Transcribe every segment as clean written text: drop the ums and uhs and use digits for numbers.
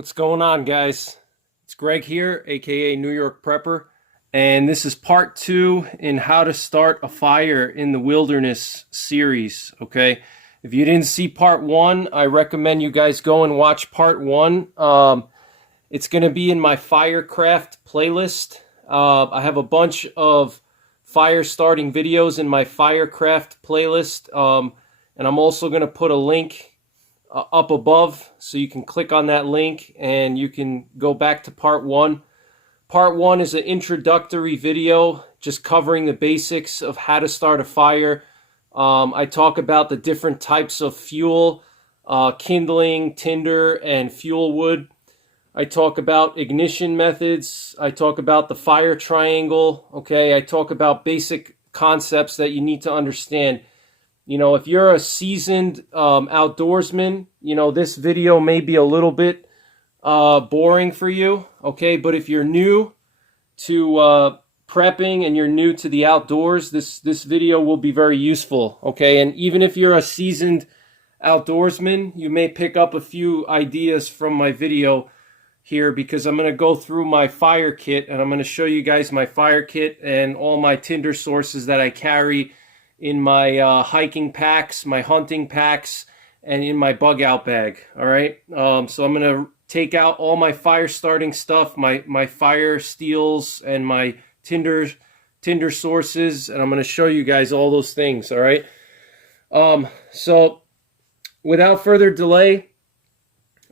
What's going on, guys? It's Greg here, aka NYPrepper, and this is part 2 in how to start a fire in the wilderness series. Okay, if you didn't see part 1, I recommend you guys go and watch part 1. It's going to be in my Firecraft playlist. I have a bunch of fire starting videos in my Firecraft playlist, and I'm also going to put a link up above, so you can click on that link and you can go back to part 1. Part 1 is an introductory video just covering the basics of how to start a fire. I talk about the different types of fuel, kindling, tinder, and fuel wood. I talk about ignition methods. I talk about the fire triangle. Okay, I talk about basic concepts that you need to understand. You know, if you're a seasoned outdoorsman, you know, this video may be a little bit boring for you, okay? But if you're new to prepping and you're new to the outdoors, this video will be very useful, okay? And even if you're a seasoned outdoorsman, you may pick up a few ideas from my video here, because I'm going to go through my fire kit and I'm going to show you guys my fire kit and all my tinder sources that I carry in my hiking packs, my hunting packs, and in my bug out bag. All right, so I'm gonna take out all my fire starting stuff, my fire steels and my tinder sources, and I'm gonna show you guys all those things. All right, so without further delay,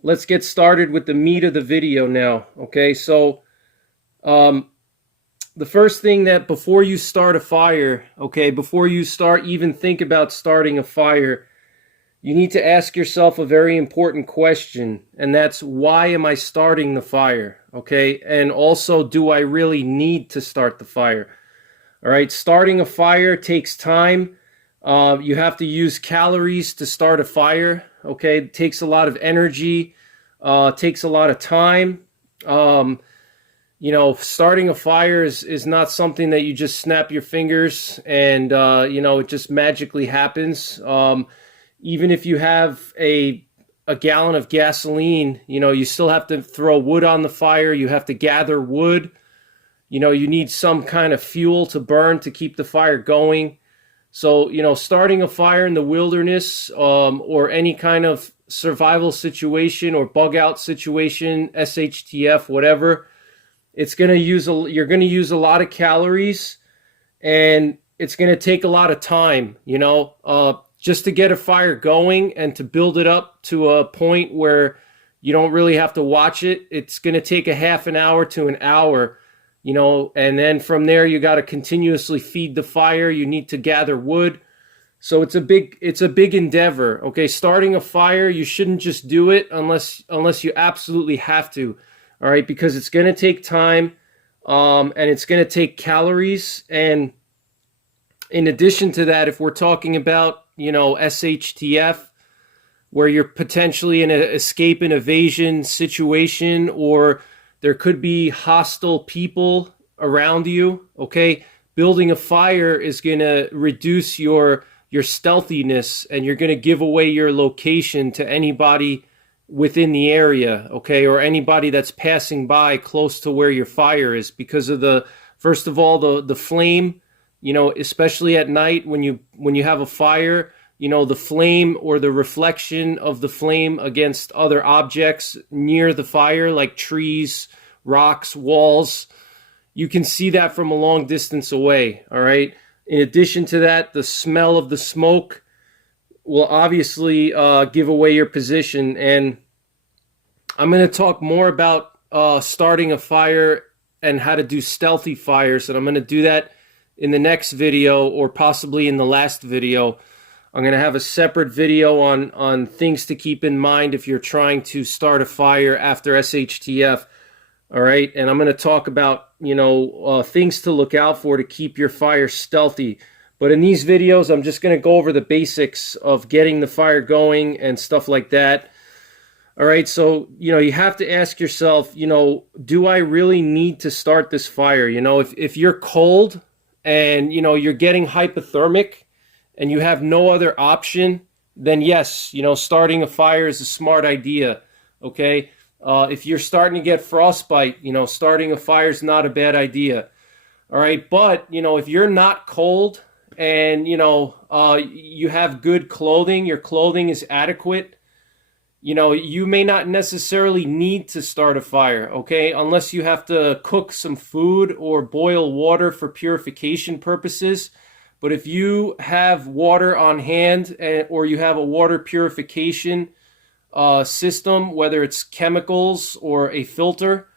let's get started with the meat of the video now. Okay, so the first thing that before you start a fire, okay, before you even think about starting a fire, you need to ask yourself a very important question, and that's, why am I starting the fire? Okay, and also, do I really need to start the fire? All right, starting a fire takes time. You have to use calories to start a fire. Okay, it takes a lot of energy, takes a lot of time. You know, starting a fire is not something that you just snap your fingers and, you know, it just magically happens. Even if you have a gallon of gasoline, you know, you still have to throw wood on the fire. You have to gather wood. You know, you need some kind of fuel to burn to keep the fire going. So, you know, starting a fire in the wilderness, or any kind of survival situation or bug out situation, SHTF, whatever, you're going to use a lot of calories, and it's going to take a lot of time, you know, just to get a fire going and to build it up to a point where you don't really have to watch it. It's going to take a half an hour to an hour, you know, and then from there you got to continuously feed the fire. You need to gather wood. So it's a big endeavor. Okay, starting a fire, you shouldn't just do it unless you absolutely have to. All right, because it's going to take time, and it's going to take calories. And in addition to that, if we're talking about, you know, SHTF, where you're potentially in an escape and evasion situation, or there could be hostile people around you, okay, building a fire is going to reduce your stealthiness, and you're going to give away your location to anybody within the area, okay, or anybody that's passing by close to where your fire is, because of first of all, the flame, you know, especially at night when you have a fire, you know, the flame or the reflection of the flame against other objects near the fire, like trees, rocks, walls, you can see that from a long distance away. All right, in addition to that, the smell of the smoke will obviously give away your position. And I'm going to talk more about starting a fire and how to do stealthy fires, and I'm going to do that in the next video, or possibly in the last video. I'm going to have a separate video on things to keep in mind if you're trying to start a fire after SHTF. All right, and I'm going to talk about, you know, things to look out for to keep your fire stealthy. But in these videos, I'm just going to go over the basics of getting the fire going and stuff like that. All right, so, you know, you have to ask yourself, you know, do I really need to start this fire? You know, if you're cold and, you know, you're getting hypothermic and you have no other option, then yes, you know, starting a fire is a smart idea, okay? If you're starting to get frostbite, starting a fire is not a bad idea. All right. But, if you're not cold and, you have good clothing, your clothing is adequate, you may not necessarily need to start a fire, okay? Unless you have to cook some food or boil water for purification purposes. But if you have water on hand, or you have a water purification system, whether it's chemicals or a filter,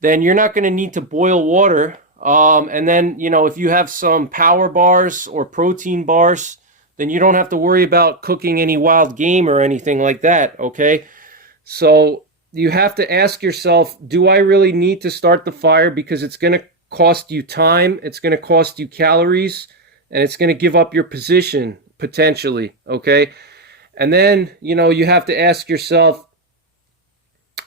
then you're not going to need to boil water. And then, if you have some power bars or protein bars, then you don't have to worry about cooking any wild game or anything like that, okay? So you have to ask yourself, do I really need to start the fire? Because it's going to cost you time, it's going to cost you calories, and it's going to give up your position, potentially, okay? And then, you have to ask yourself,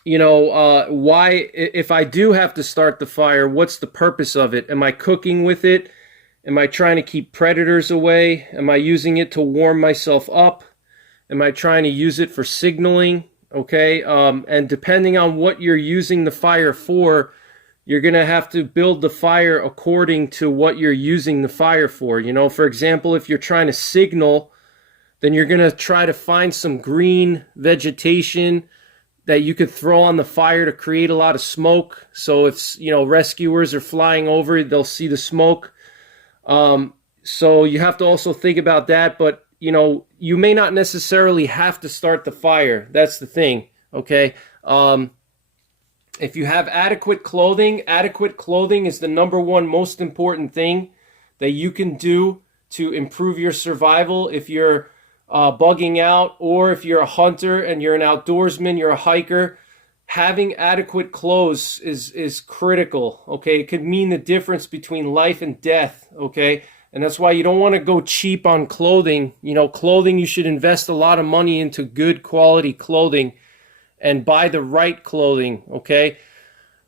why, if I do have to start the fire, what's the purpose of it? Am I cooking with it? Am I trying to keep predators away? Am I using it to warm myself up? Am I trying to use it for signaling? Okay, and depending on what you're using the fire for, you're going to have to build the fire according to what you're using the fire for. For example, if you're trying to signal, then you're going to try to find some green vegetation that you could throw on the fire to create a lot of smoke. So if, rescuers are flying over, they'll see the smoke. So you have to also think about that, but you may not necessarily have to start the fire. That's the thing. Okay. If you have adequate clothing is the number one most important thing that you can do to improve your survival. If you're bugging out, or if you're a hunter and you're an outdoorsman, you're a hiker, having adequate clothes is critical, okay? It could mean the difference between life and death, okay? And that's why you don't want to go cheap on clothing. Clothing, you should invest a lot of money into good quality clothing and buy the right clothing, okay?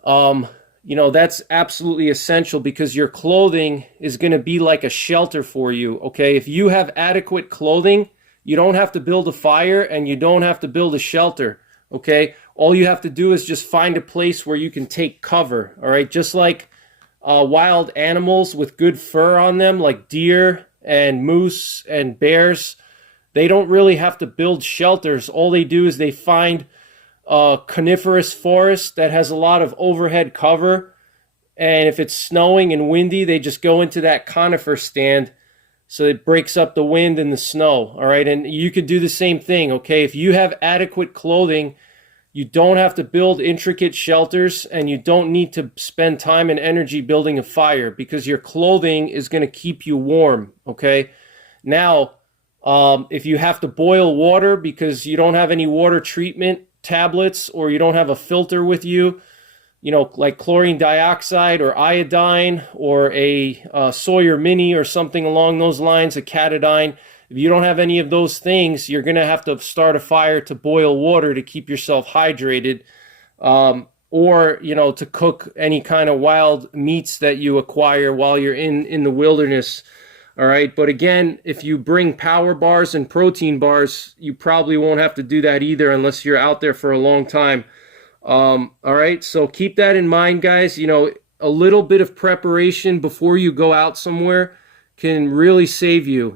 That's absolutely essential, because your clothing is going to be like a shelter for you, okay? If you have adequate clothing, you don't have to build a fire and you don't have to build a shelter, okay? All you have to do is just find a place where you can take cover, all right? Just like wild animals with good fur on them, like deer and moose and bears, they don't really have to build shelters. All they do is they find a coniferous forest that has a lot of overhead cover, and if it's snowing and windy, they just go into that conifer stand so it breaks up the wind and the snow, all right? And you could do the same thing, okay? If you have adequate clothing, you don't have to build intricate shelters, and you don't need to spend time and energy building a fire, because your clothing is going to keep you warm, okay? Now, if you have to boil water because you don't have any water treatment tablets, or you don't have a filter with you, like chlorine dioxide or iodine, or a Sawyer Mini or something along those lines, a Catadine. If you don't have any of those things, you're going to have to start a fire to boil water to keep yourself hydrated, or, to cook any kind of wild meats that you acquire while you're in the wilderness. All right. But again, if you bring power bars and protein bars, you probably won't have to do that either, unless you're out there for a long time. All right, so keep that in mind, guys. A little bit of preparation before you go out somewhere can really save you,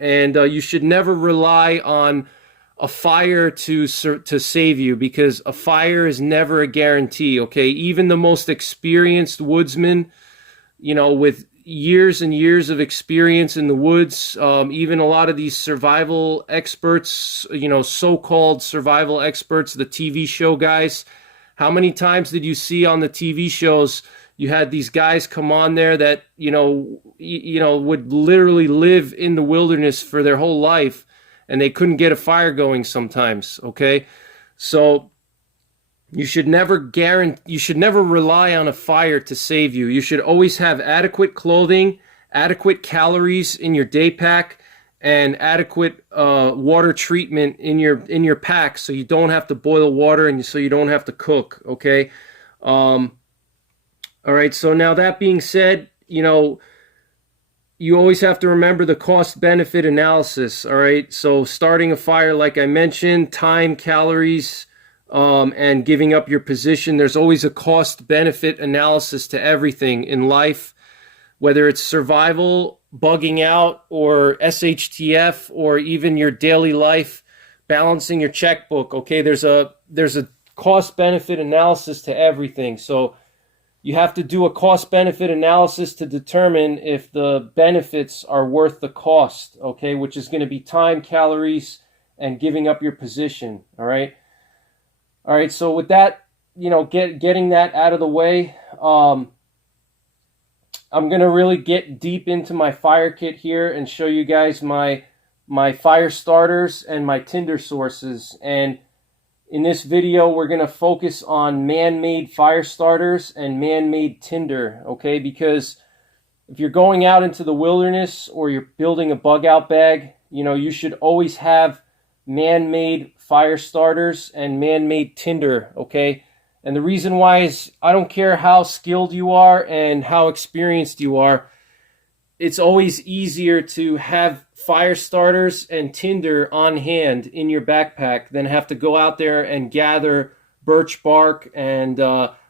and you should never rely on a fire to save you, because a fire is never a guarantee, okay? Even the most experienced woodsman, with years and years of experience in the woods, even a lot of these survival experts, so-called survival experts, the TV show guys. How many times did you see on the TV shows, you had these guys come on there that, would literally live in the wilderness for their whole life, and they couldn't get a fire going sometimes, okay? So you should never rely on a fire to save you. You should always have adequate clothing, adequate calories in your day pack, and adequate water treatment in your pack, so you don't have to boil water and so you don't have to cook, okay? All right, so now that being said, you always have to remember the cost-benefit analysis, all right? So starting a fire, like I mentioned, time, calories, and giving up your position. There's always a cost-benefit analysis to everything in life, whether it's survival, bugging out, or SHTF, or even your daily life, balancing your checkbook. Okay, there's a cost-benefit analysis to everything. So you have to do a cost-benefit analysis to determine if the benefits are worth the cost, okay, which is going to be time, calories, and giving up your position, all right? All right, so with that, getting that out of the way, I'm going to really get deep into my fire kit here and show you guys my fire starters and my Tinder sources. And in this video, we're going to focus on man-made fire starters and man-made Tinder, okay? Because if you're going out into the wilderness or you're building a bug-out bag, you should always have man-made fire starters and man-made Tinder, okay? And the reason why is I don't care how skilled you are and how experienced you are, it's always easier to have fire starters and Tinder on hand in your backpack than have to go out there and gather birch bark and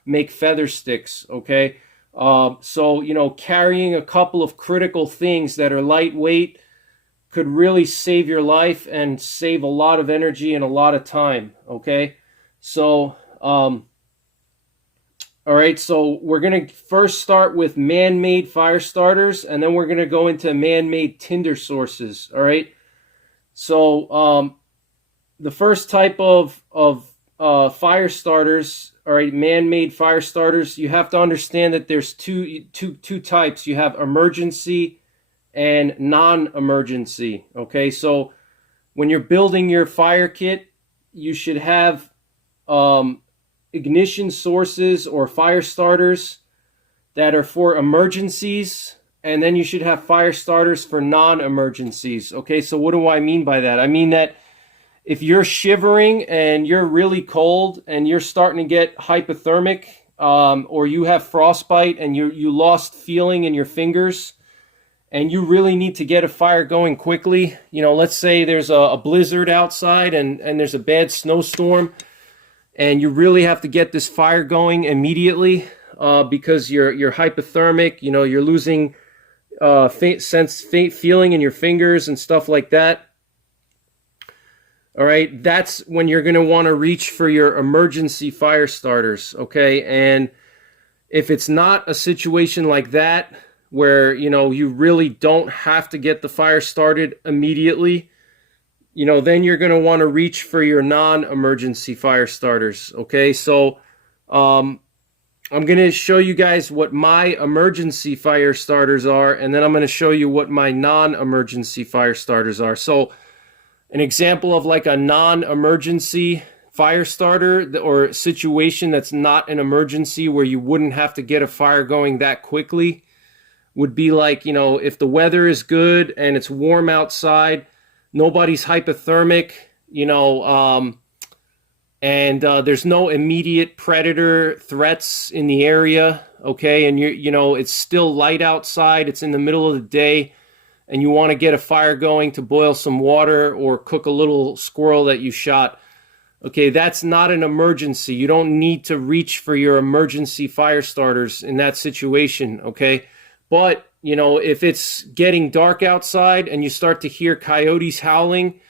make feather sticks, okay? So, carrying a couple of critical things that are lightweight could really save your life and save a lot of energy and a lot of time, okay? So, all right, so we're going to first start with man-made fire starters, and then we're going to go into man-made Tinder sources, all right? So the first type of fire starters, all right, man-made fire starters, you have to understand that there's two types. You have emergency and non-emergency, okay? So when you're building your fire kit, you should have ignition sources or fire starters that are for emergencies, and then you should have fire starters for non-emergencies. Okay, so what do I mean by that? I mean that if you're shivering and you're really cold and you're starting to get hypothermic, or you have frostbite and you lost feeling in your fingers and you really need to get a fire going quickly, let's say there's a blizzard outside and there's a bad snowstorm, and you really have to get this fire going immediately because you're hypothermic, you're losing faint feeling in your fingers and stuff like that. All right, that's when you're going to want to reach for your emergency fire starters, okay? And if it's not a situation like that where, you really don't have to get the fire started immediately, then you're going to want to reach for your non-emergency fire starters, okay? So I'm going to show you guys what my emergency fire starters are, and then I'm going to show you what my non-emergency fire starters are. So an example of like a non-emergency fire starter or situation that's not an emergency where you wouldn't have to get a fire going that quickly would be like, if the weather is good and it's warm outside, nobody's hypothermic, and there's no immediate predator threats in the area, okay? And it's still light outside, it's in the middle of the day, and you want to get a fire going to boil some water or cook a little squirrel that you shot. Okay, that's not an emergency. You don't need to reach for your emergency fire starters in that situation, okay? But if it's getting dark outside and you start to hear coyotes howling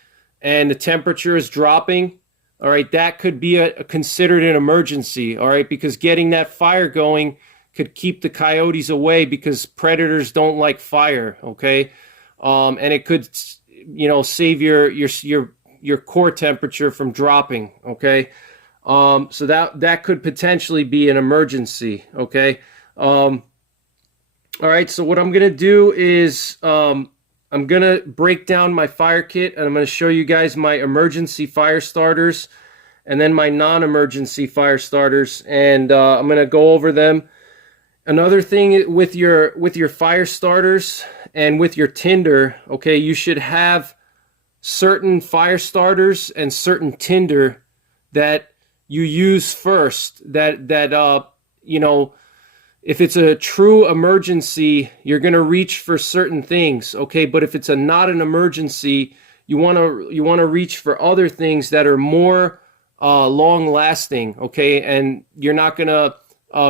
and the temperature is dropping, all right, that could be considered an emergency, all right, because getting that fire going could keep the coyotes away because predators don't like fire, okay? And it could, save your core temperature from dropping, okay? So that could potentially be an emergency, okay? All right, so what I'm going to do is I'm going to break down my fire kit, and I'm going to show you guys my emergency fire starters and then my non-emergency fire starters, and I'm going to go over them. Another thing with your fire starters and with your Tinder, okay, you should have certain fire starters and certain Tinder that you use first, if it's a true emergency, you're going to reach for certain things, okay? But if it's not an emergency, you want to reach for other things that are more long lasting, okay, and you're not going to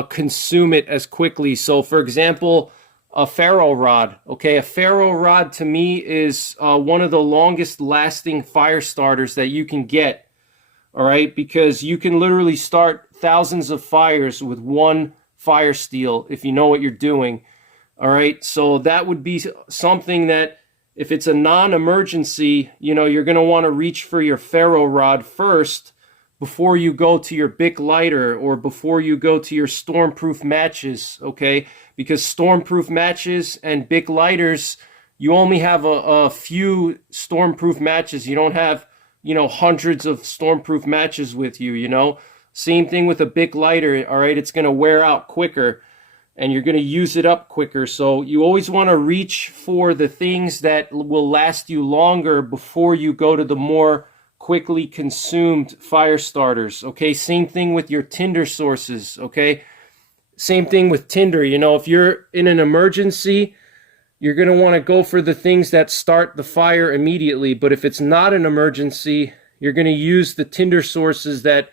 consume it as quickly. So for example, a ferro rod, okay, a ferro rod to me is one of the longest lasting fire starters that you can get, all right, because you can literally start thousands of fires with one fire steel if you know what you're doing. All right, so that would be something that if it's a non-emergency, you know, you're going to want to reach for your ferro rod first before you go to your Bic lighter or before you go to your stormproof matches, okay? Because stormproof matches and Bic lighters, you only have a few stormproof matches. You don't have, you know, hundreds of stormproof matches with you, you know? Same thing with a Bic lighter, all right? It's going to wear out quicker and you're going to use it up quicker. So you always want to reach for the things that will last you longer before you go to the more quickly consumed fire starters, okay? Same thing with your Tinder sources, okay? Same thing with Tinder. You know, if you're in an emergency, you're going to want to go for the things that start the fire immediately. But if it's not an emergency, you're going to use the Tinder sources that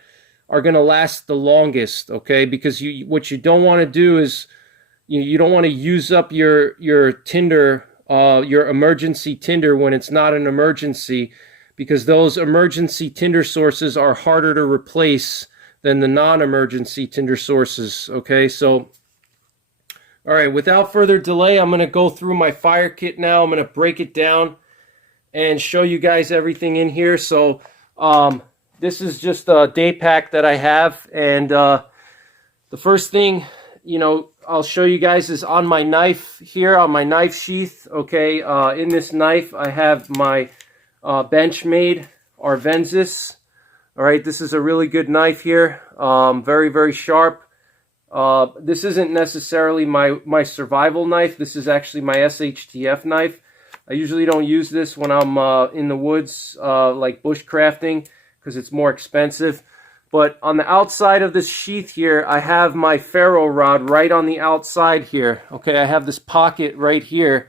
are going to last the longest, okay? Because what you don't want to do is you don't want to use up your Tinder, your emergency Tinder when it's not an emergency, because those emergency Tinder sources are harder to replace than the non-emergency Tinder sources, okay? So, all right, without further delay, I'm going to go through my fire kit now. I'm going to break it down and show you guys everything in here. So, this is just a day pack that I have, and the first thing, you know, I'll show you guys is on my knife here, on my knife sheath, okay? In this knife, I have my Benchmade Arvensis. All right, this is a really good knife here, very, very sharp. This isn't necessarily my survival knife. This is actually my SHTF knife. I usually don't use this when I'm in the woods, like bushcrafting, because it's more expensive. But on the outside of this sheath here, I have my ferro rod right on the outside here. Okay, I have this pocket right here,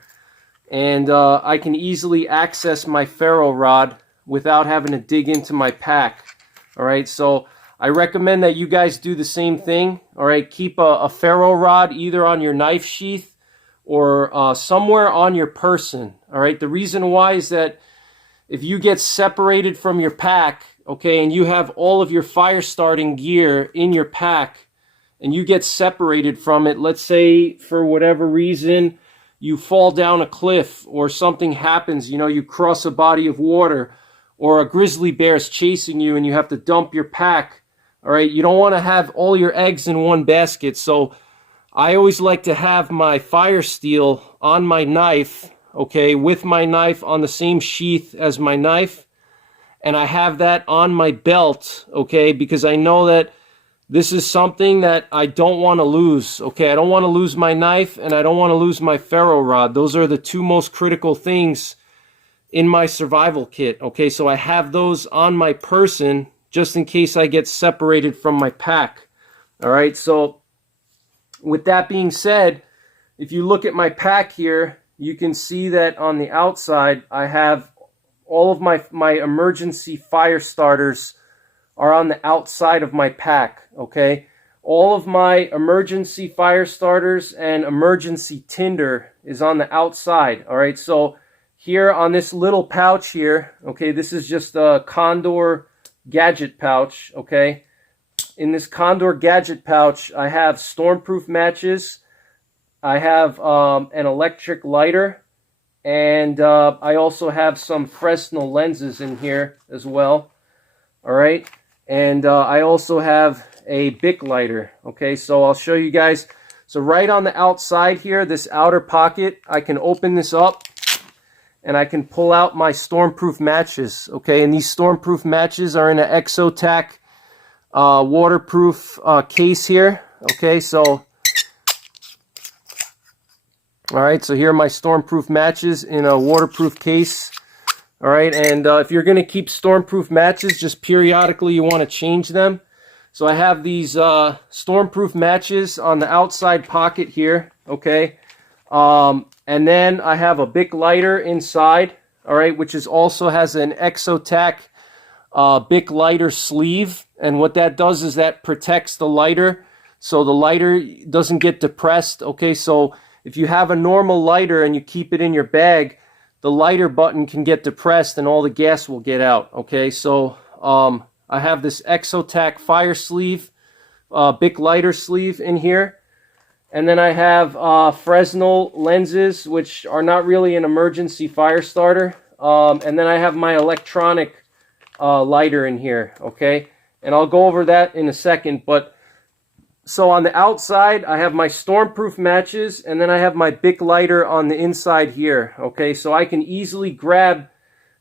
and I can easily access my ferro rod without having to dig into my pack. All right, so I recommend that you guys do the same thing. All right, keep a ferro rod either on your knife sheath or somewhere on your person. All right, the reason why is that if you get separated from your pack, okay, and you have all of your fire starting gear in your pack and you get separated from it, let's say for whatever reason you fall down a cliff or something happens, you know, you cross a body of water or a grizzly bear is chasing you and you have to dump your pack, all right, you don't want to have all your eggs in one basket. So I always like to have my fire steel on my knife, okay, with my knife on the same sheath as my knife. And I have that on my belt, okay, because I know that this is something that I don't want to lose, okay? I don't want to lose my knife and I don't want to lose my ferro rod. Those are the two most critical things in my survival kit, okay? So I have those on my person just in case I get separated from my pack, all right? So with that being said, if you look at my pack here, you can see that on the outside I have all of my emergency fire starters are on the outside of my pack, okay? All of my emergency fire starters and emergency tinder is on the outside, all right? So here on this little pouch here, okay, this is just a Condor gadget pouch, okay? In this Condor gadget pouch, I have stormproof matches, I have an electric lighter, and I also have some Fresnel lenses in here as well, all right? And I also have a Bic lighter, okay? So I'll show you guys. So right on the outside here, this outer pocket, I can open this up and I can pull out my stormproof matches, okay? And these stormproof matches are in an Exotac waterproof case here, okay? So all right, so here are my stormproof matches in a waterproof case. All right, and if you're going to keep stormproof matches, just periodically you want to change them. So I have these stormproof matches on the outside pocket here, okay? And then I have a Bic lighter inside, all right, which is also has an Exotac Bic lighter sleeve, and what that does is that protects the lighter so the lighter doesn't get depressed. Okay, so if you have a normal lighter and you keep it in your bag, the lighter button can get depressed and all the gas will get out. Okay, so I have this Exotac fire sleeve, Bic lighter sleeve in here. And then I have Fresnel lenses, which are not really an emergency fire starter. And then I have my electronic lighter in here, okay? And I'll go over that in a second. But so on the outside, I have my stormproof matches, and then I have my Bic lighter on the inside here, okay? So I can easily grab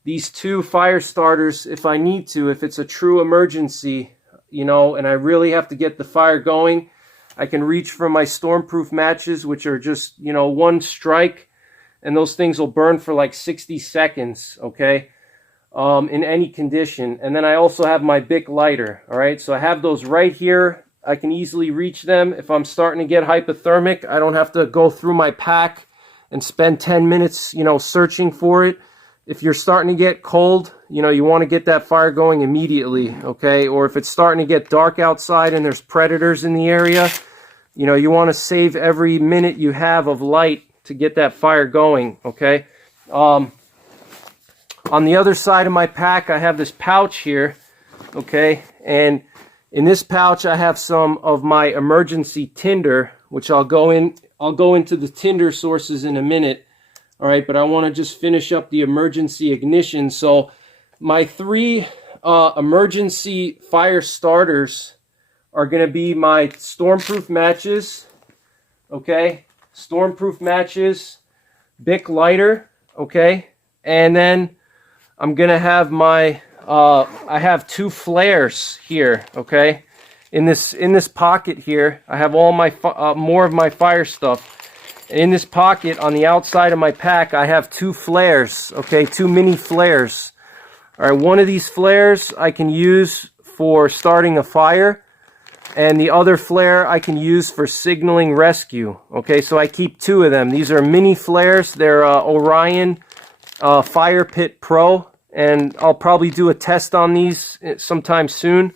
these two fire starters if I need to, if it's a true emergency, you know, and I really have to get the fire going. I can reach for my stormproof matches, which are just, you know, one strike, and those things will burn for like 60 seconds, okay, in any condition. And then I also have my Bic lighter, all right? So I have those right here. I can easily reach them. If I'm starting to get hypothermic, I don't have to go through my pack and spend 10 minutes, you know, searching for it. If you're starting to get cold, you know, you want to get that fire going immediately, okay? Or if it's starting to get dark outside and there's predators in the area, you know, you want to save every minute you have of light to get that fire going, okay? On the other side of my pack, I have this pouch here, okay? And in this pouch, I have some of my emergency tinder, which I'll go into the tinder sources in a minute. All right, but I want to just finish up the emergency ignition. So my three emergency fire starters are going to be my stormproof matches, okay? Stormproof matches, Bic lighter, okay? And then I'm going to have my, I have two flares here, okay? In this pocket here, I have all my, more of my fire stuff. In this pocket on the outside of my pack, I have two flares, okay, two mini flares. All right, one of these flares I can use for starting a fire, and the other flare I can use for signaling rescue. Okay, so I keep two of them. These are mini flares. They're Orion Fire Pit Pro, and I'll probably do a test on these sometime soon.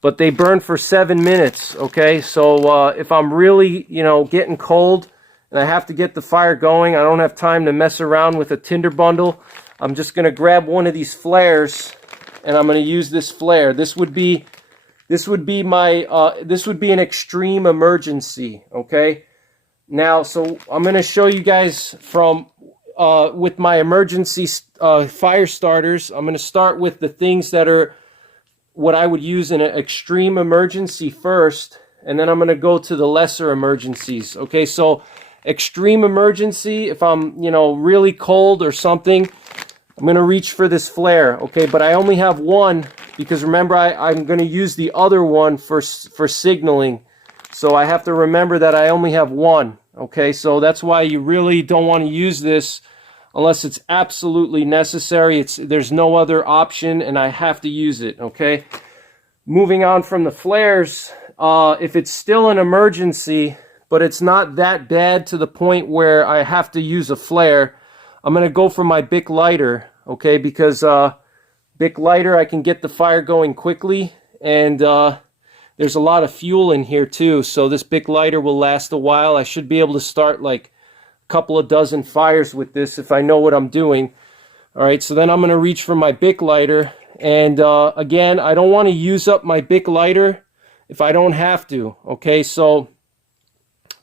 But they burn for 7 minutes, okay? So if I'm really, you know, getting cold, and I have to get the fire going, I don't have time to mess around with a tinder bundle, I'm just going to grab one of these flares, and I'm going to use this flare. This would be my this would be an extreme emergency, okay? Now, so I'm going to show you guys from with my emergency fire starters. I'm going to start with the things that are what I would use in an extreme emergency first, and then I'm going to go to the lesser emergencies, okay? So extreme emergency, if I'm, you know, really cold or something, I'm going to reach for this flare, okay? But I only have one because remember, I'm going to use the other one for signaling. So I have to remember that I only have one, okay? So that's why you really don't want to use this unless it's absolutely necessary. There's no other option, and I have to use it, okay? Moving on from the flares, if it's still an emergency, but it's not that bad to the point where I have to use a flare, I'm going to go for my Bic lighter, okay? Because Bic lighter, I can get the fire going quickly, and there's a lot of fuel in here too, so this Bic lighter will last a while. I should be able to start like a couple of dozen fires with this if I know what I'm doing. All right, so then I'm going to reach for my Bic lighter, and again, I don't want to use up my Bic lighter if I don't have to, okay? So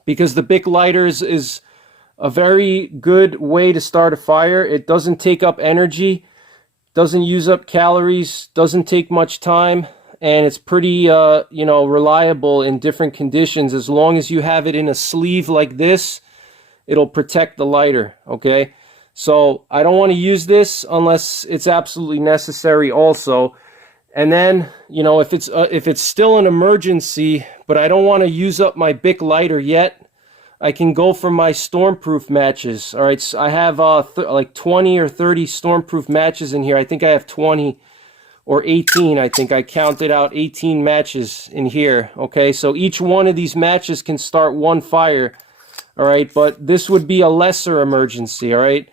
because the Bic lighter is a very good way to start a fire. It doesn't take up energy, doesn't use up calories, doesn't take much time, and it's pretty, you know, reliable in different conditions. As long as you have it in a sleeve like this, it'll protect the lighter, okay? So I don't want to use this unless it's absolutely necessary also. And then, you know, if it's still an emergency, but I don't want to use up my Bic lighter yet, I can go for my stormproof matches. All right, so I have like 20 or 30 stormproof matches in here. I think I have 20 or 18. I think I counted out 18 matches in here. Okay, so each one of these matches can start one fire. All right, but this would be a lesser emergency. All right,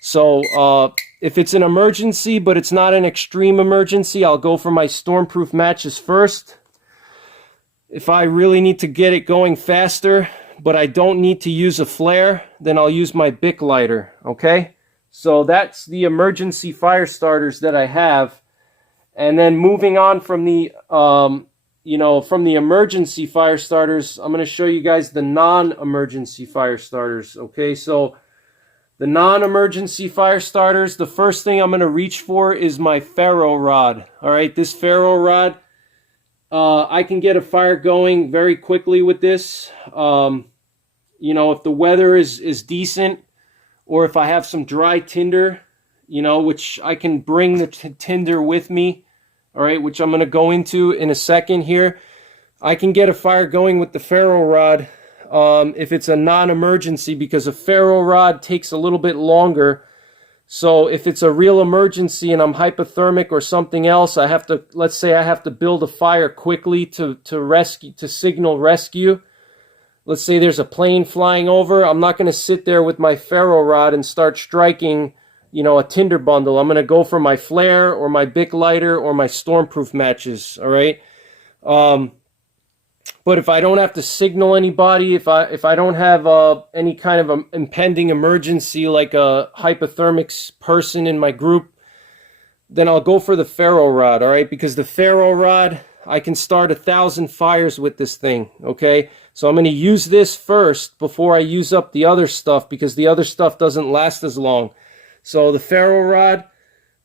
so If it's an emergency, but it's not an extreme emergency, I'll go for my stormproof matches first. If I really need to get it going faster, but I don't need to use a flare, then I'll use my Bic lighter, okay? So that's the emergency fire starters that I have. And then moving on from the, from the emergency fire starters, I'm going to show you guys the non-emergency fire starters, okay? So the non-emergency fire starters, the first thing I'm going to reach for is my ferro rod, all right? This ferro rod, I can get a fire going very quickly with this. If the weather is decent, or if I have some dry tinder, which I can bring the tinder with me, all right, which I'm going to go into in a second here. I can get a fire going with the ferro rod if it's a non-emergency, because a ferro rod takes a little bit longer. So if it's a real emergency and I'm hypothermic or something else, I have to, let's say I have to build a fire quickly to signal rescue. Let's say there's a plane flying over. I'm not going to sit there with my ferro rod and start striking, a tinder bundle. I'm going to go for my flare or my Bic lighter or my stormproof matches, all right? But if I don't have to signal anybody, if I don't have any kind of impending emergency like a hypothermic person in my group, then I'll go for the ferro rod, all right? Because the ferro rod, I can start 1,000 fires with this thing, okay? So I'm going to use this first before I use up the other stuff, because the other stuff doesn't last as long. So the ferro rod,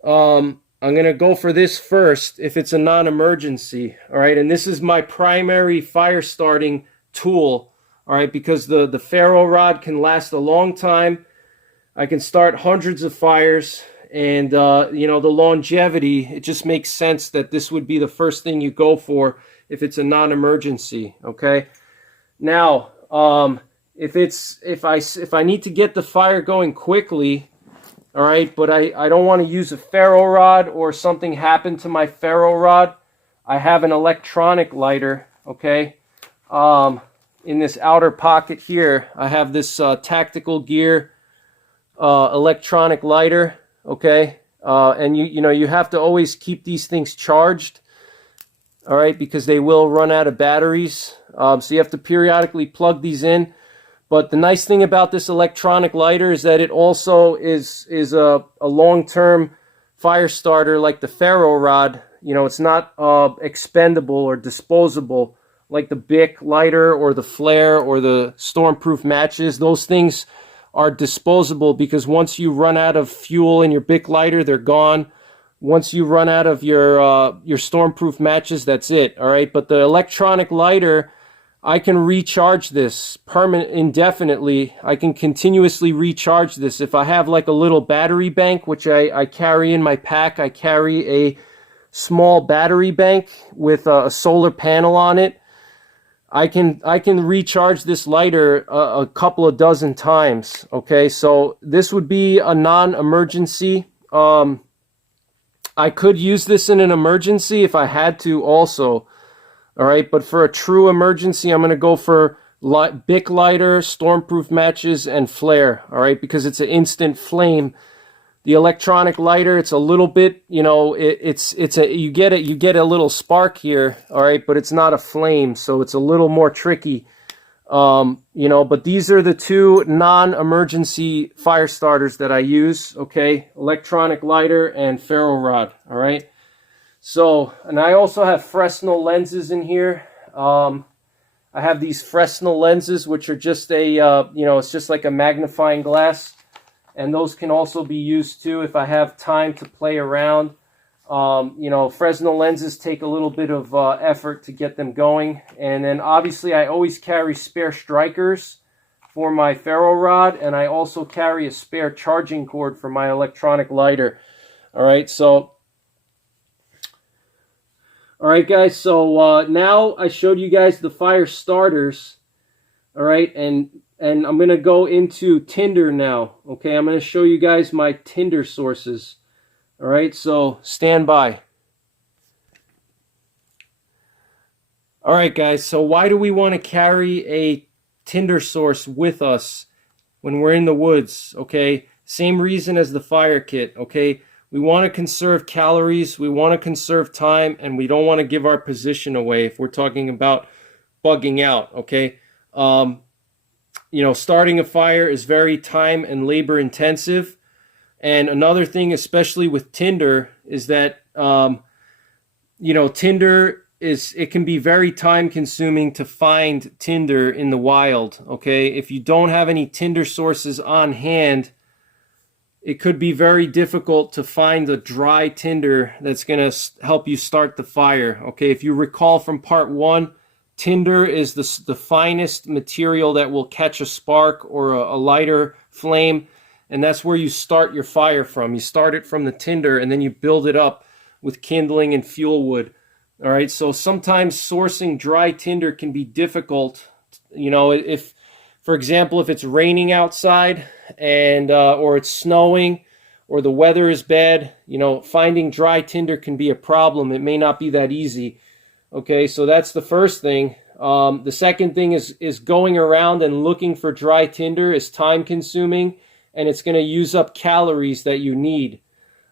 I'm going to go for this first if it's a non-emergency, all right? And this is my primary fire starting tool, all right? Because the ferro rod can last a long time. I can start hundreds of fires, and, the longevity, it just makes sense that this would be the first thing you go for if it's a non-emergency, okay? Now, if I need to get the fire going quickly, all right, but I don't want to use a ferro rod or something happened to my ferro rod, I have an electronic lighter, okay? In this outer pocket here, I have this Tactical Gear electronic lighter, okay? And you have to always keep these things charged, all right, because they will run out of batteries. So you have to periodically plug these in. But the nice thing about this electronic lighter is that it also is a long-term fire starter like the ferro rod. It's not expendable or disposable like the Bic lighter or the flare or the stormproof matches. Those things are disposable because once you run out of fuel in your Bic lighter, they're gone. Once you run out of your stormproof matches, that's it, all right? But the electronic lighter, I can recharge this indefinitely. I can continuously recharge this. If I have like a little battery bank, which I carry in my pack, I carry a small battery bank with a solar panel on it. I can recharge this lighter a couple of dozen times, okay? So this would be a non-emergency. I could use this in an emergency if I had to also. All right, but for a true emergency, I'm going to go for Bic lighter, stormproof matches, and flare. All right, because it's an instant flame. The electronic lighter, it's a little bit, you get a little spark here. All right, but it's not a flame, so it's a little more tricky. But these are the two non-emergency fire starters that I use. Okay, electronic lighter and ferro rod. All right. So, and I also have Fresnel lenses in here. I have these Fresnel lenses, which are just it's just like a magnifying glass. And those can also be used too if I have time to play around. Fresnel lenses take a little bit of effort to get them going. And then obviously I always carry spare strikers for my ferro rod. And I also carry a spare charging cord for my electronic lighter. All right, so... All right, guys, so now I showed you guys the fire starters, all right, and I'm going to go into Tinder now, okay? I'm going to show you guys my Tinder sources, all right? So stand by. All right, guys, so why do we want to carry a Tinder source with us when we're in the woods, okay? Same reason as the fire kit, okay? We want to conserve calories, we want to conserve time, and we don't want to give our position away if we're talking about bugging out, okay? You know, starting a fire is very time and labor intensive. And another thing, especially with Tinder, is that, you know, Tinder it can be very time consuming to find Tinder in the wild, okay? If you don't have any Tinder sources on hand, it could be very difficult to find a dry Tinder that's going to help you start the fire, okay? If you recall from part 1, Tinder is the finest material that will catch a spark or a lighter flame, and that's where you start your fire from. You start it from the Tinder, and then you build it up with kindling and fuel wood. All right, so sometimes sourcing dry Tinder can be difficult. You know, if, for example, if it's raining outside and or it's snowing or the weather is bad, you know, finding dry Tinder can be a problem. It may not be that easy. Okay, so that's the first thing. The second thing is going around and looking for dry Tinder is time consuming, and it's going to use up calories that you need.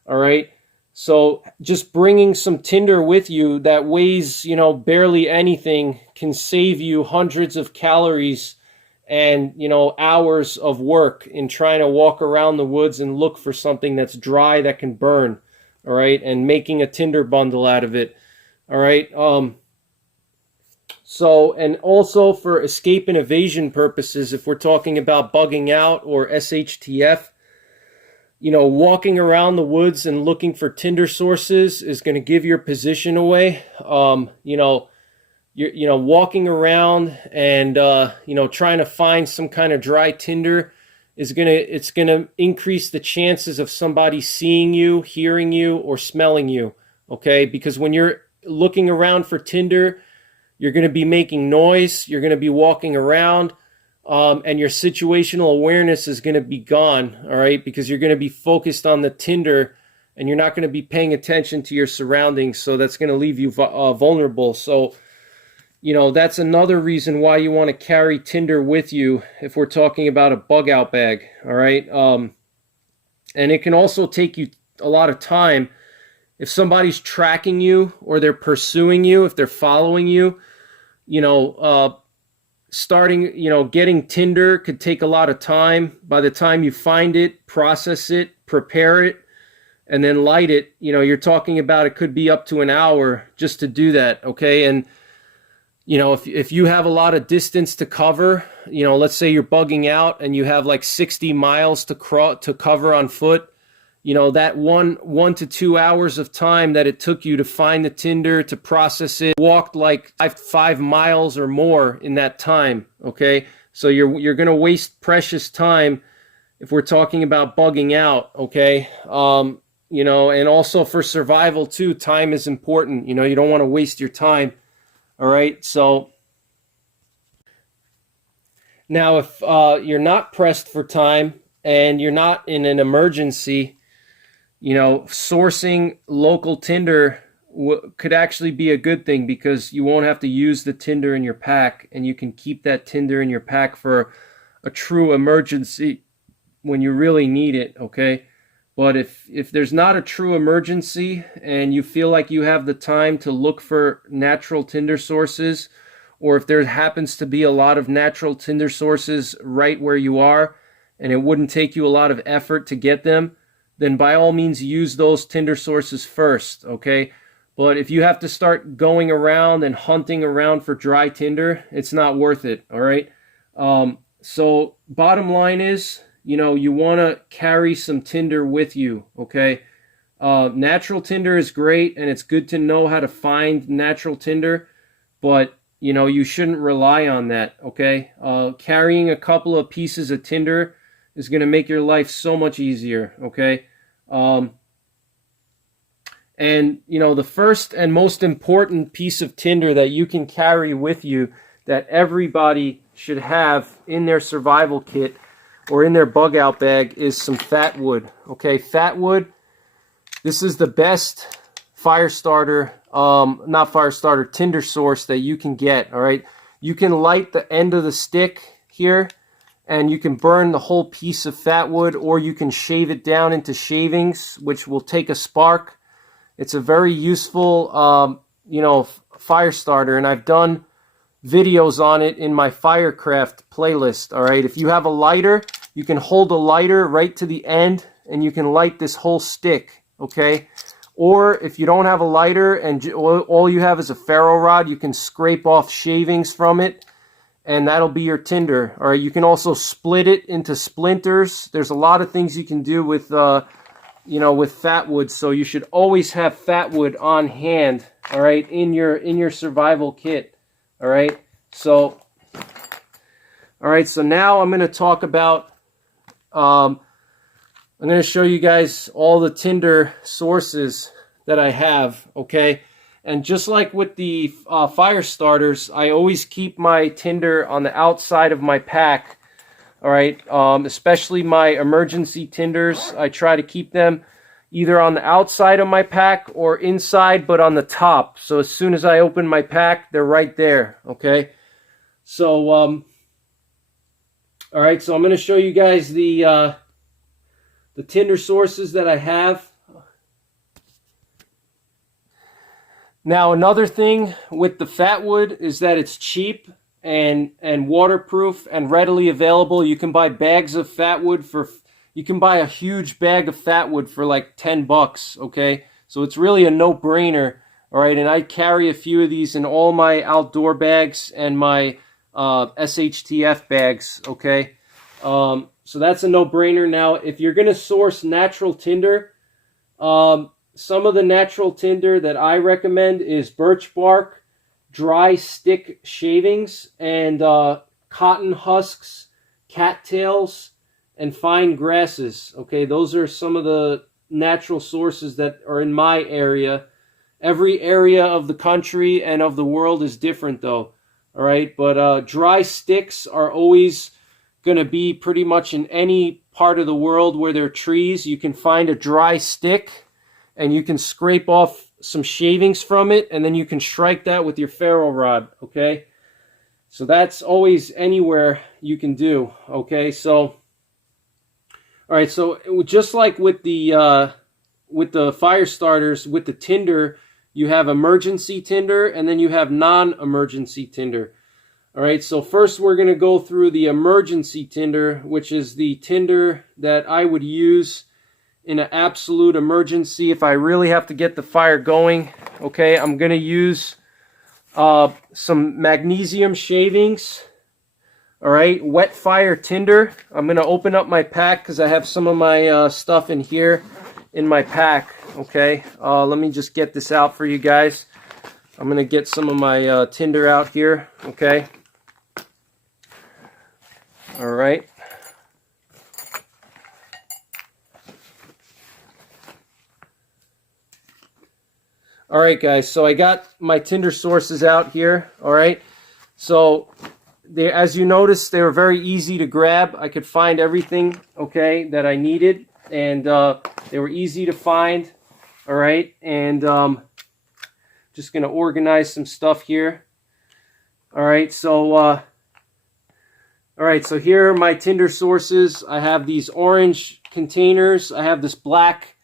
All right. So just bringing some Tinder with you that weighs, you know, barely anything can save you hundreds of calories and, you know, hours of work in trying to walk around the woods and look for something that's dry that can burn. All right. And making a Tinder bundle out of it. All right. So, and also for escape and evasion purposes, if we're talking about bugging out or SHTF, you know, walking around the woods and looking for Tinder sources is going to give your position away. You know, you're walking around and, you know, trying to find some kind of dry Tinder it's going to increase the chances of somebody seeing you, hearing you, or smelling you. Okay. Because when you're looking around for Tinder, you're going to be making noise. You're going to be walking around. And your situational awareness is going to be gone, all right, because you're going to be focused on the Tinder and you're not going to be paying attention to your surroundings, so that's going to leave you vulnerable. So, you know, that's another reason why you want to carry Tinder with you if we're talking about a bug out bag, all right? And it can also take you a lot of time. If somebody's tracking you or they're pursuing you, if they're following you, you know, getting Tinder could take a lot of time. By the time you find it, process it, prepare it, and then light it, you know, you're talking about it could be up to an hour just to do that, okay? And, you know, if you have a lot of distance to cover, you know, let's say you're bugging out and you have like 60 miles to cover on foot, you know, that 1 to 2 hours of time that it took you to find the Tinder, to process it, walked like 5 miles or more in that time, okay? So you're going to waste precious time if we're talking about bugging out, okay? You know, and also for survival too, time is important. You know, you don't want to waste your time, all right? So now if you're not pressed for time and you're not in an emergency, you know, sourcing local Tinder could actually be a good thing, because you won't have to use the Tinder in your pack, and you can keep that Tinder in your pack for a true emergency when you really need it, okay? But if there's not a true emergency and you feel like you have the time to look for natural Tinder sources, or if there happens to be a lot of natural Tinder sources right where you are and it wouldn't take you a lot of effort to get them, then by all means use those Tinder sources first, okay? But if you have to start going around and hunting around for dry Tinder, it's not worth it, all right? So bottom line is, you know, you want to carry some Tinder with you, okay? Natural Tinder is great, and it's good to know how to find natural Tinder, but, you know, you shouldn't rely on that, okay? Carrying a couple of pieces of Tinder is going to make your life so much easier, okay? And, you know, the first and most important piece of Tinder that you can carry with you, that everybody should have in their survival kit or in their bug out bag, is some fat wood, okay? Fat wood, this is the best Tinder source that you can get, all right? You can light the end of the stick here, and you can burn the whole piece of fat wood, or you can shave it down into shavings, which will take a spark. It's a very useful, you know, fire starter, and I've done videos on it in my Firecraft playlist. All right, if you have a lighter, you can hold a lighter right to the end, and you can light this whole stick. Okay, or if you don't have a lighter and all you have is a ferro rod, you can scrape off shavings from it, and that'll be your tinder. All right, you can also split it into splinters. There's a lot of things you can do with, you know, with fat wood. So you should always have fat wood on hand. All right, in your survival kit. All right, so now I'm going to talk about. I'm going to show you guys all the tinder sources that I have. Okay. And just like with the fire starters, I always keep my tinder on the outside of my pack. All right, especially my emergency tinders. I try to keep them either on the outside of my pack or inside, but on the top. So as soon as I open my pack, they're right there. Okay. So, all right. So I'm going to show you guys the tinder sources that I have. Now, another thing with the fat wood is that it's cheap and waterproof and readily available. You can buy bags of fat wood you can buy a huge bag of fat wood for like $10, okay? So it's really a no-brainer, all right? And I carry a few of these in all my outdoor bags and my SHTF bags, okay? So that's a no-brainer. Now, if you're going to source natural tinder, some of the natural tinder that I recommend is birch bark, dry stick shavings, and cotton husks, cattails, and fine grasses. Okay, those are some of the natural sources that are in my area. Every area of the country and of the world is different though. All right, but dry sticks are always going to be pretty much in any part of the world where there are trees. You can find a dry stick, and you can scrape off some shavings from it, and then you can strike that with your ferro rod, okay? So that's always anywhere you can do, okay? So, all right, so just like with the fire starters, with the tinder, you have emergency tinder, and then you have non-emergency tinder. All right, so first we're going to go through the emergency tinder, which is the tinder that I would use in an absolute emergency. If I really have to get the fire going, okay, I'm going to use some magnesium shavings. All right, wet fire tinder. I'm going to open up my pack because I have some of my stuff in here in my pack, okay? Let me just get this out for you guys. I'm going to get some of my tinder out here, okay? All right. All right, guys, so I got my tinder sources out here, all right? So, as you notice, they were very easy to grab. I could find everything, okay, that I needed, and they were easy to find, all right? And just going to organize some stuff here. All right, so here are my tinder sources. I have these orange containers. I have this black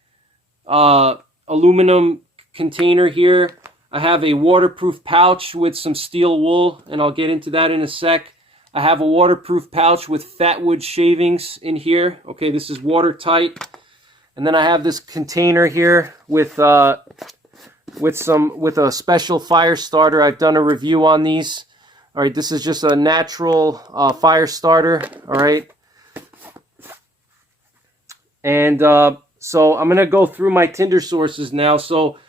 aluminum container here. I have a waterproof pouch with some steel wool, and I'll get into that in a sec. I have a waterproof pouch with fat wood shavings in here. Okay, this is watertight. And then I have this container here with a special fire starter. I've done a review on these. All right, this is just a natural fire starter. All right, and so I'm gonna go through my tinder sources now. So,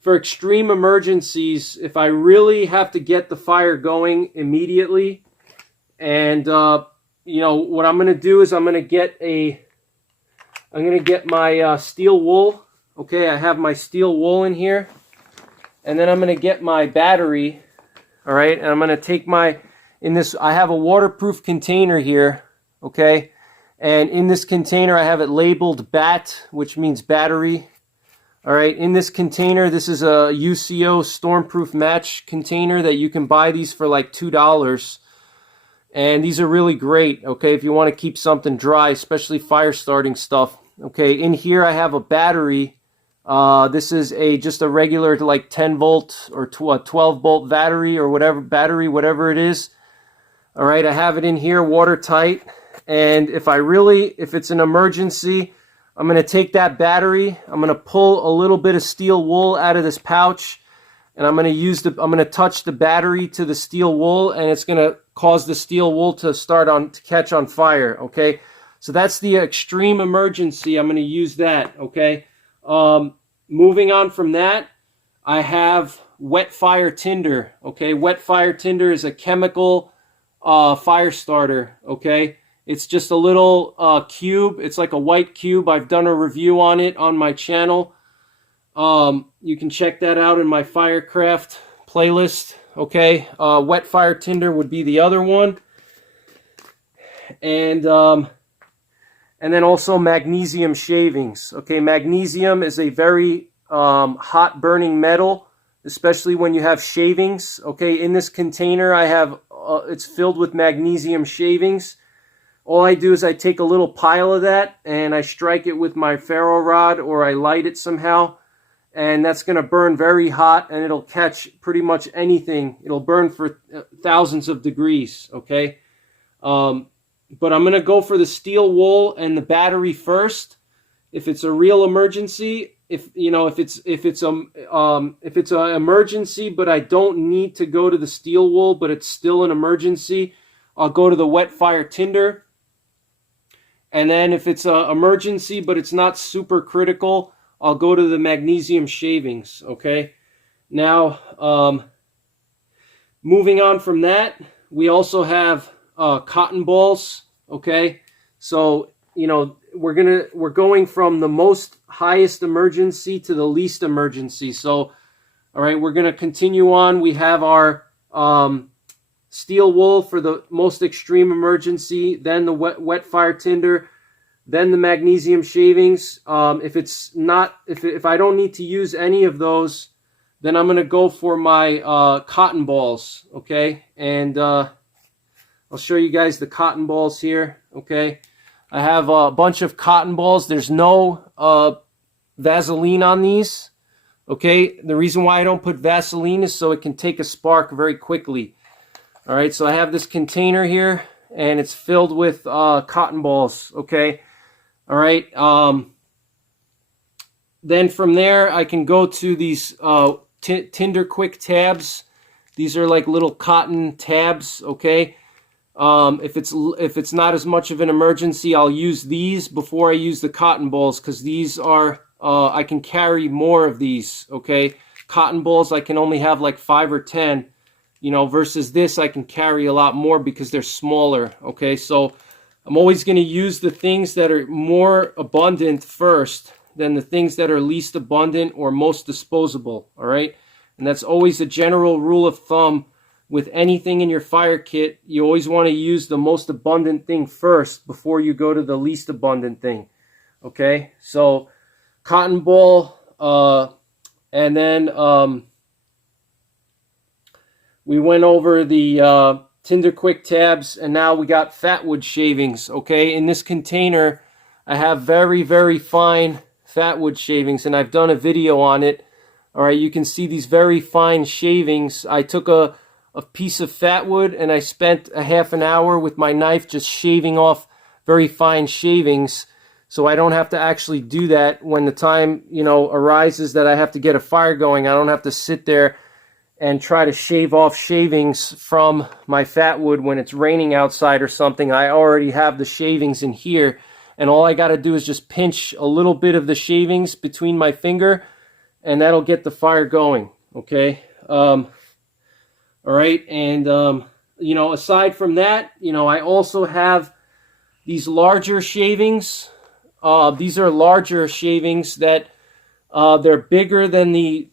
for extreme emergencies, if I really have to get the fire going immediately, and you know what I'm going to do is I'm going to get my steel wool. Okay, I have my steel wool in here, and then I'm going to get my battery. All right, and I'm going to take I have a waterproof container here. Okay, and in this container I have it labeled BAT, which means battery. All right, in this container, this is a UCO Stormproof match container that you can buy these for like $2. And these are really great, okay, if you want to keep something dry, especially fire starting stuff. Okay, in here I have a battery. This is just a regular like 10 volt or 12 volt battery or whatever it is. All right, I have it in here watertight. And if it's an emergency, I'm going to take that battery, I'm going to pull a little bit of steel wool out of this pouch, and I'm going to touch the battery to the steel wool, and it's going to cause the steel wool to catch on fire, okay? So that's the extreme emergency. I'm going to use that, okay? Moving on from that, I have wet fire tinder, okay? Wet fire tinder is a chemical fire starter, okay? It's just a little cube. It's like a white cube. I've done a review on it on my channel. You can check that out in my Firecraft playlist. Okay, wet fire tinder would be the other one, and then also magnesium shavings. Okay, magnesium is a very hot burning metal, especially when you have shavings. Okay, in this container I have it's filled with magnesium shavings. All I do is I take a little pile of that and I strike it with my ferro rod, or I light it somehow, and that's going to burn very hot, and it'll catch pretty much anything. It'll burn for thousands of degrees, okay? But I'm going to go for the steel wool and the battery first. If it's a real emergency, if it's an emergency but I don't need to go to the steel wool, but it's still an emergency, I'll go to the wet fire tinder. And then if it's an emergency but it's not super critical, I'll go to the magnesium shavings, okay? Now, moving on from that, we also have cotton balls, okay? So, we're going from the most highest emergency to the least emergency. So, all right, we're going to continue on. We have our steel wool for the most extreme emergency, then the wet fire tinder, then the magnesium shavings. If I don't need to use any of those, then I'm going to go for my cotton balls, okay? And I'll show you guys the cotton balls here, okay? I have a bunch of cotton balls. There's no Vaseline on these, okay? The reason why I don't put Vaseline is so it can take a spark very quickly. All right, so I have this container here, and it's filled with cotton balls, okay? All right, then from there, I can go to these Tinder Quick tabs. These are like little cotton tabs, okay? If it's not as much of an emergency, I'll use these before I use the cotton balls, because these are, I can carry more of these, okay? Cotton balls, I can only have like 5 or 10. Versus this, I can carry a lot more because they're smaller, okay? So I'm always going to use the things that are more abundant first than the things that are least abundant or most disposable, all right? And that's always a general rule of thumb with anything in your fire kit. You always want to use the most abundant thing first before you go to the least abundant thing, okay? So cotton ball, and then we went over the Tinder Quick tabs, and now we got fatwood shavings, okay? In this container, I have very, very fine fatwood shavings, and I've done a video on it. All right, you can see these very fine shavings. I took a piece of fatwood, and I spent a half an hour with my knife just shaving off very fine shavings, so I don't have to actually do that when the time, arises that I have to get a fire going. I don't have to sit there and try to shave off shavings from my fatwood when it's raining outside or something. I already have the shavings in here, and all I got to do is just pinch a little bit of the shavings between my finger, and that'll get the fire going, okay? All right, and, aside from that, I also have these larger shavings. These are larger shavings that they're bigger than the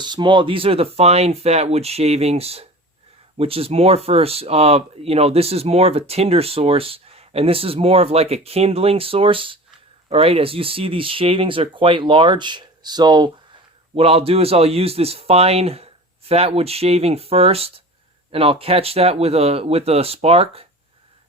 small. These are the fine fatwood shavings, which is more for, this is more of a tinder source, and this is more of like a kindling source. All right, as you see, these shavings are quite large. So what I'll do is I'll use this fine fatwood shaving first, and I'll catch that with a spark.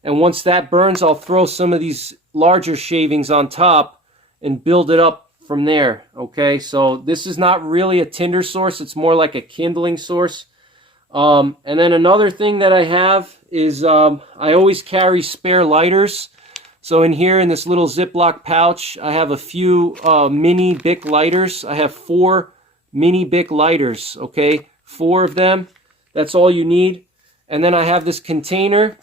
And once that burns, I'll throw some of these larger shavings on top and build it up from there. Okay, so this is not really a tinder source. It's more like a kindling source. And then another thing that I have is I always carry spare lighters. So in here, in this little Ziploc pouch, I have a few mini Bic lighters. I have 4 mini Bic lighters, okay? 4 of them. That's all you need. And then I have this container.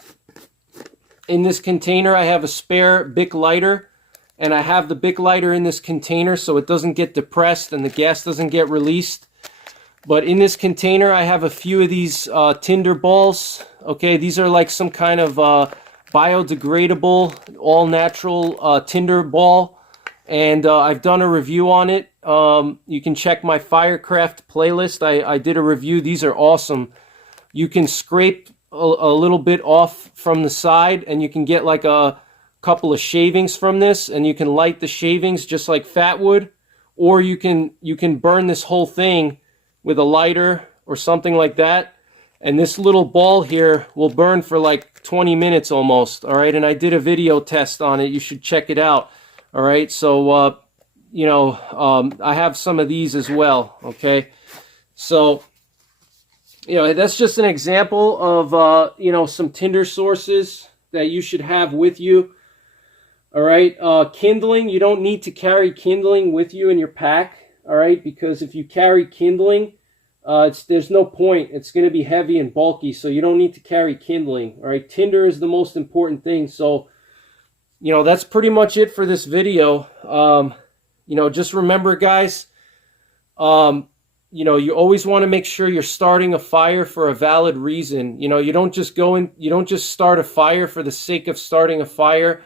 In this container, I have a spare Bic lighter. And I have the Bic lighter in this container so it doesn't get depressed and the gas doesn't get released. But in this container, I have a few of these Tinder balls. Okay, these are like some kind of biodegradable, all-natural Tinder ball. And I've done a review on it. You can check my Firecraft playlist. I did a review. These are awesome. You can scrape a little bit off from the side, and you can get like a couple of shavings from this, and you can light the shavings just like fat wood. Or you can burn this whole thing with a lighter or something like that. And this little ball here will burn for like 20 minutes almost, all right? And I did a video test on it. You should check it out, all right? So, you know, I have some of these as well, okay? So, you know, that's just an example of, you know, some tinder sources that you should have with you, all right? Kindling, you don't need to carry kindling with you in your pack, all right? Because if you carry kindling, there's no point. It's going to be heavy and bulky, so you don't need to carry kindling. All right, Tinder is the most important thing. So, you know, that's pretty much it for this video. You know, just remember, guys, you know, you always want to make sure you're starting a fire for a valid reason. You know, you don't just start a fire for the sake of starting a fire,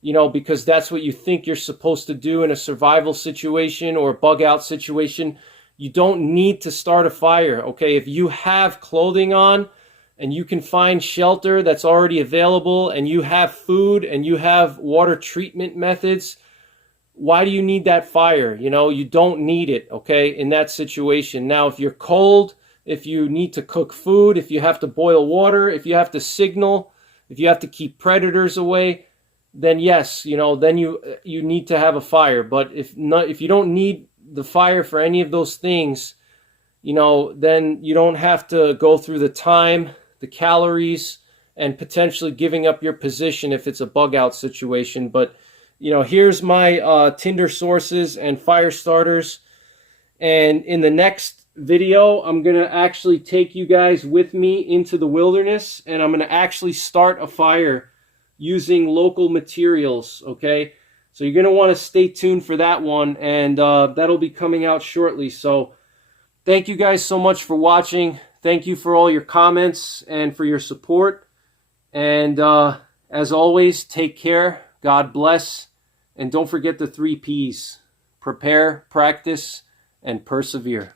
you know, because that's what you think you're supposed to do in a survival situation or a bug out situation. You don't need to start a fire, okay? If you have clothing on and you can find shelter that's already available and you have food and you have water treatment methods, why do you need that fire? You know, you don't need it, okay, in that situation. Now, if you're cold, if you need to cook food, if you have to boil water, if you have to signal, if you have to keep predators away, then yes, you know, then you need to have a fire. But if you don't need the fire for any of those things, you know, then you don't have to go through the time, the calories, and potentially giving up your position if it's a bug out situation. But, you know, here's my Tinder sources and fire starters. And in the next video, I'm going to actually take you guys with me into the wilderness, and I'm going to actually start a fire using local materials, okay? So you're going to want to stay tuned for that one, and that'll be coming out shortly. So thank you guys so much for watching. Thank you for all your comments and for your support. And as always, take care. God bless. And don't forget the 3 Ps. Prepare, practice, and persevere.